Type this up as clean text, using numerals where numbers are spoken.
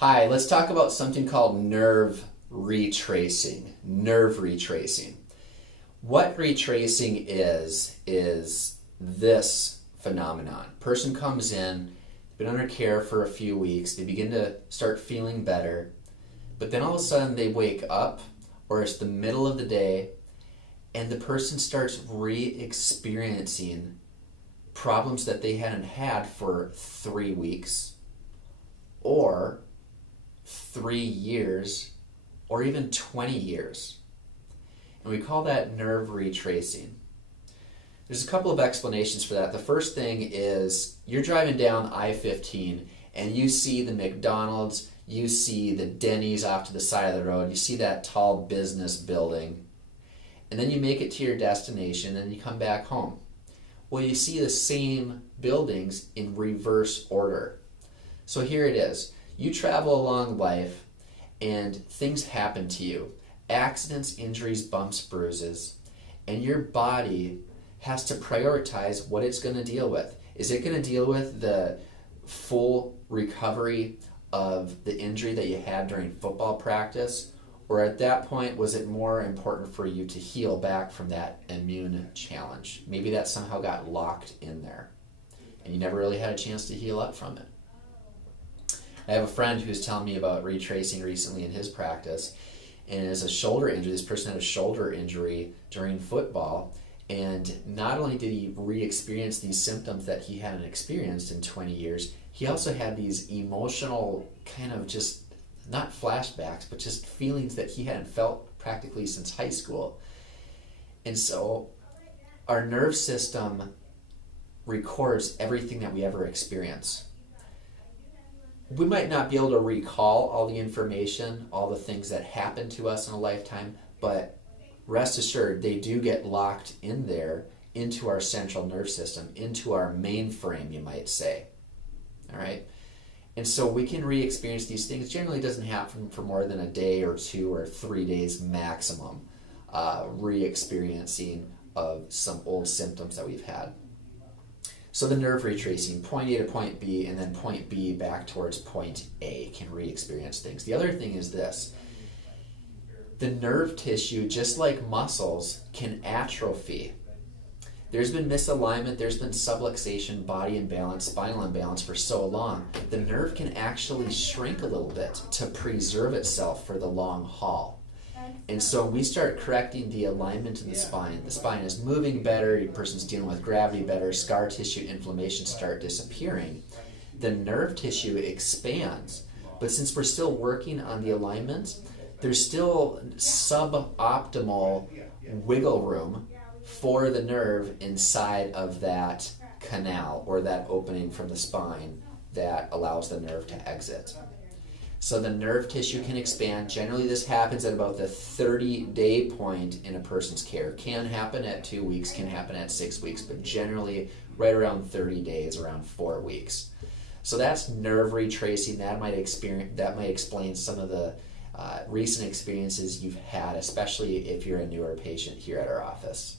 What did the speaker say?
Hi, let's talk about something called nerve retracing. Nerve retracing. What retracing is this phenomenon. Person comes in, been under care for a few weeks, they begin to start feeling better, but then all of a sudden they wake up, or it's the middle of the day, and the person starts re-experiencing problems that they hadn't had for 3 weeks, or 3 years, or even 20 years. And we call that nerve retracing. There's a couple of explanations for that. The first thing is you're driving down I-15 and you see the McDonald's, you see the Denny's off to the side of the road, you see that tall business building, and then you make it to your destination and you come back home. Well, you see the same buildings in reverse order. So here it is. You travel along life and things happen to you. Accidents, injuries, bumps, bruises. And your body has to prioritize what it's going to deal with. Is it going to deal with the full recovery of the injury that you had during football practice? Or at that point, was it more important for you to heal back from that immune challenge? Maybe that somehow got locked in there and you never really had a chance to heal up from it. I have a friend who's telling me about retracing recently in his practice, and it is a shoulder injury. This person had a shoulder injury during football, and not only did he re-experience these symptoms that he hadn't experienced in 20 years, he also had these emotional kind of just, not flashbacks, but just feelings that he hadn't felt practically since high school. And so our nerve system records everything that we ever experience. We might not be able to recall all the information, all the things that happened to us in a lifetime, but rest assured they do get locked in there into our central nerve system, into our mainframe, you might say. All right? And so we can re-experience these things. Generally, it doesn't happen for more than a day or 2 or 3 days maximum, re-experiencing of some old symptoms that we've had. So the nerve retracing, point A to point B, and then point B back towards point A, can re-experience things. The other thing is this. The nerve tissue, just like muscles, can atrophy. There's been misalignment, there's been subluxation, body imbalance, spinal imbalance for so long. The nerve can actually shrink a little bit to preserve itself for the long haul. And so we start correcting the alignment in the spine. The spine is moving better, the person's dealing with gravity better, scar tissue inflammation start disappearing. The nerve tissue expands. But since we're still working on the alignment, there's still suboptimal wiggle room for the nerve inside of that canal or that opening from the spine that allows the nerve to exit. So the nerve tissue can expand. Generally this happens at about the 30-day point in a person's care. Can happen at 2 weeks, can happen at 6 weeks, but generally right around 30 days, around 4 weeks. So that's nerve retracing. That might explain some of the recent experiences you've had, especially if you're a newer patient here at our office.